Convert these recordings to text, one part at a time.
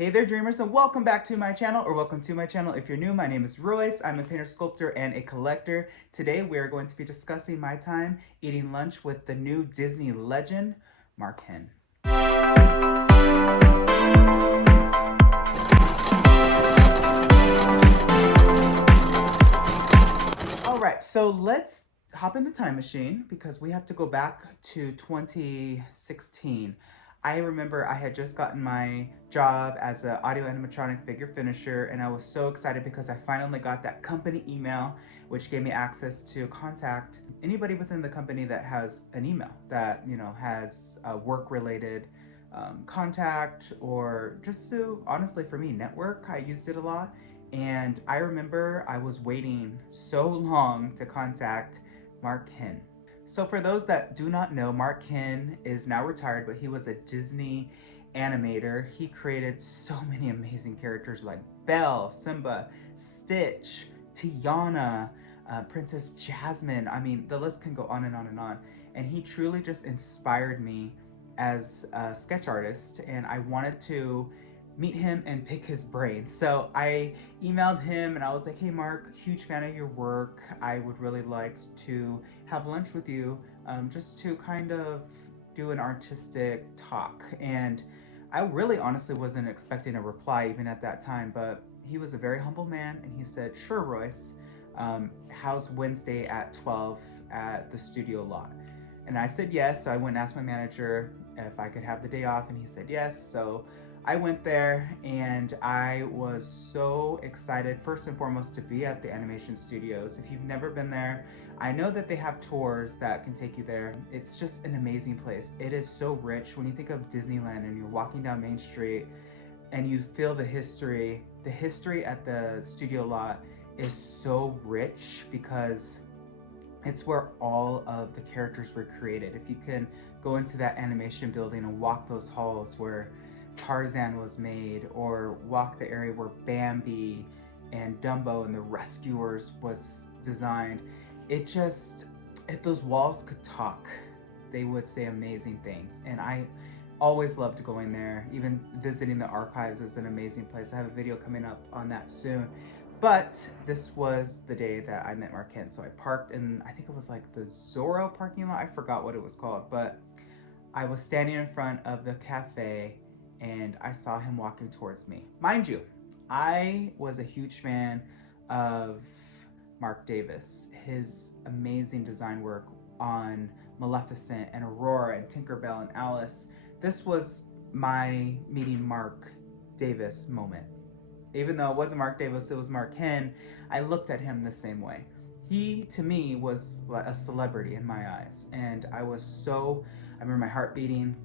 Hey there dreamers, and welcome back to my channel, or welcome to my channel if you're new. My name is Royce. I'm a painter, sculptor, and a collector. Today we are going to be discussing my time eating lunch with the new Disney legend, Mark Henn. Alright, so let's hop in the time machine because we have to go back to 2016. I remember I had just gotten my job as an audio animatronic figure finisher, and I was so excited because I finally got that company email, which gave me access to contact anybody within the company that has an email that, has a work-related contact, or just to, honestly, for me, network. I used it a lot. And I remember I was waiting so long to contact Mark Henn. So for those that do not know, Mark Henn is now retired, but he was a Disney animator. He created so many amazing characters like Belle, Simba, Stitch, Tiana, Princess Jasmine. I mean, the list can go on and on and on. And he truly just inspired me as a sketch artist, and I wanted to meet him and pick his brain. So I emailed him and I was like, hey Mark, huge fan of your work. I would really like to have lunch with you, just to kind of do an artistic talk. And I really honestly wasn't expecting a reply even at that time, but he was a very humble man and he said, sure Royce, how's Wednesday at 12 at the studio lot? And I said yes. So I went and asked my manager if I could have the day off, and he said yes. So I went there and I was so excited, first and foremost, to be at the animation studios. If you've never been there, I know that they have tours that can take you there. It's just an amazing place. It is so rich. When you think of Disneyland and you're walking down Main Street and you feel the history at the studio lot is so rich because it's where all of the characters were created. If you can go into that animation building and walk those halls where Tarzan was made, or walk the area where Bambi and Dumbo and the Rescuers was designed, it just, if those walls could talk, they would say amazing things. And I always loved going there. Even visiting the archives is an amazing place. I have a video coming up on that soon. But this was the day that I met Mark Henn. So I parked in, I think it was like the Zorro parking lot. I forgot what it was called, but I was standing in front of the cafe and I saw him walking towards me. Mind you, I was a huge fan of Mark Davis, his amazing design work on Maleficent and Aurora and Tinkerbell and Alice. This was my meeting Mark Davis moment. Even though it wasn't Mark Davis, it was Mark Henn, I looked at him the same way. He, to me, was a celebrity in my eyes. And I remember my heart beating.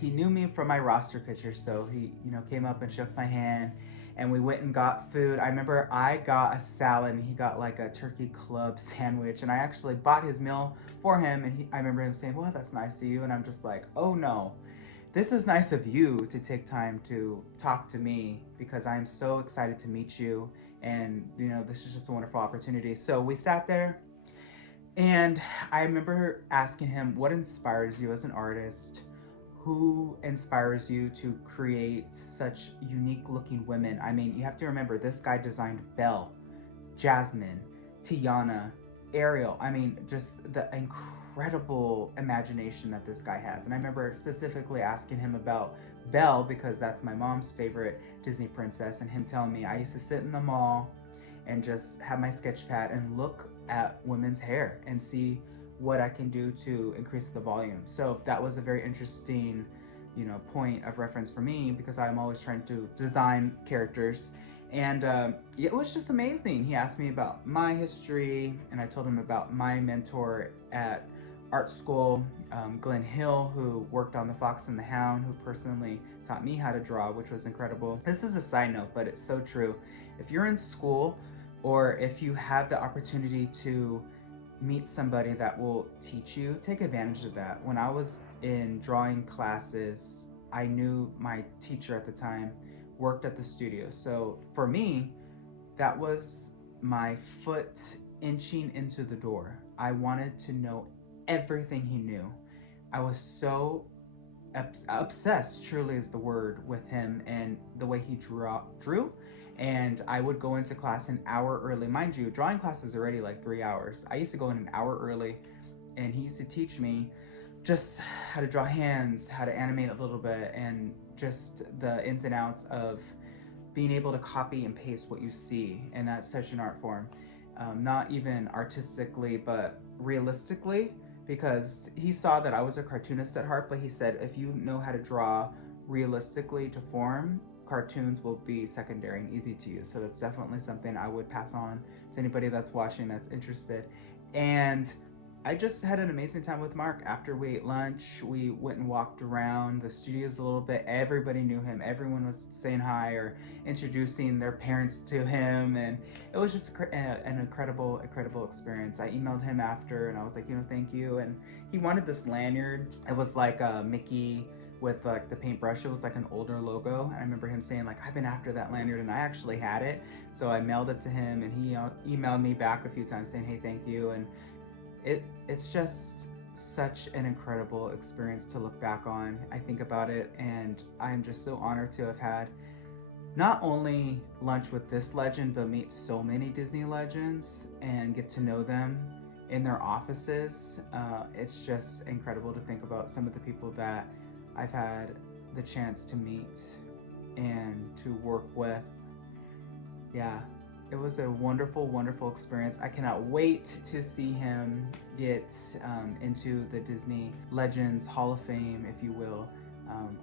He knew me from my roster picture, so he, came up and shook my hand, and we went and got food. I remember I got a salad, and he got like a turkey club sandwich, and I actually bought his meal for him, and I remember him saying, well, that's nice of you, and I'm just like, oh no, this is nice of you to take time to talk to me because I'm so excited to meet you, and this is just a wonderful opportunity. So we sat there, and I remember asking him, what inspires you as an artist? Who inspires you to create such unique looking women? I mean, you have to remember, this guy designed Belle, Jasmine, Tiana, Ariel. I mean, just the incredible imagination that this guy has. And I remember specifically asking him about Belle because that's my mom's favorite Disney princess, and him telling me I used to sit in the mall and just have my sketch pad and look at women's hair and see what I can do to increase the volume. So that was a very interesting, point of reference for me because I'm always trying to design characters. And it was just amazing. He asked me about my history, and I told him about my mentor at art school, Glenn Hill, who worked on The Fox and the Hound, who personally taught me how to draw, which was incredible. This is a side note, but it's so true. If you're in school, or if you have the opportunity to meet somebody that will teach you, take advantage of that. When I was in drawing classes, I knew my teacher at the time worked at the studio. So for me, that was my foot inching into the door. I wanted to know everything he knew. I was so obsessed, truly is the word, with him and the way way he drew. And I would go into class an hour early. Mind you, drawing class is already like 3 hours. I used to go in an hour early, and he used to teach me just how to draw hands, how to animate a little bit, and just the ins and outs of being able to copy and paste what you see. And that's such an art form. Not even artistically, but realistically, because he saw that I was a cartoonist at heart, but he said, if you know how to draw realistically to form, cartoons will be secondary and easy to use. So that's definitely something I would pass on to anybody that's watching that's interested. And I just had an amazing time with Mark. After we ate lunch, we went and walked around the studios a little bit. Everybody knew him. Everyone was saying hi or introducing their parents to him. And it was just an incredible experience. I emailed him after and I was like, thank you. And he wanted this lanyard. It was like a Mickey with like the paintbrush. It was like an older logo. And I remember him saying like, I've been after that lanyard, and I actually had it. So I mailed it to him, and he emailed me back a few times saying, hey, thank you. And it's just such an incredible experience to look back on. I think about it, and I'm just so honored to have had not only lunch with this legend, but meet so many Disney legends and get to know them in their offices. It's just incredible to think about some of the people that I've had the chance to meet and to work with. Yeah. It was a wonderful experience. I cannot wait to see him get into the Disney Legends Hall of Fame, if you will,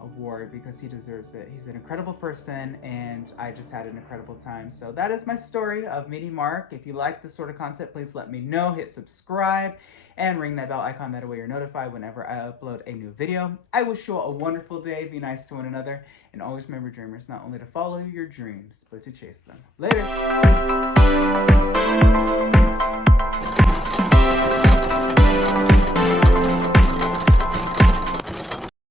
award, because he deserves it. He's an incredible person, and I just had an incredible time. So that is my story of meeting Mark. If you like this sort of content, please let me know. Hit subscribe and ring that bell icon. That way you're notified whenever I upload a new video. I wish you all a wonderful day. Be nice to one another. And always remember, dreamers, not only to follow your dreams, but to chase them. Later.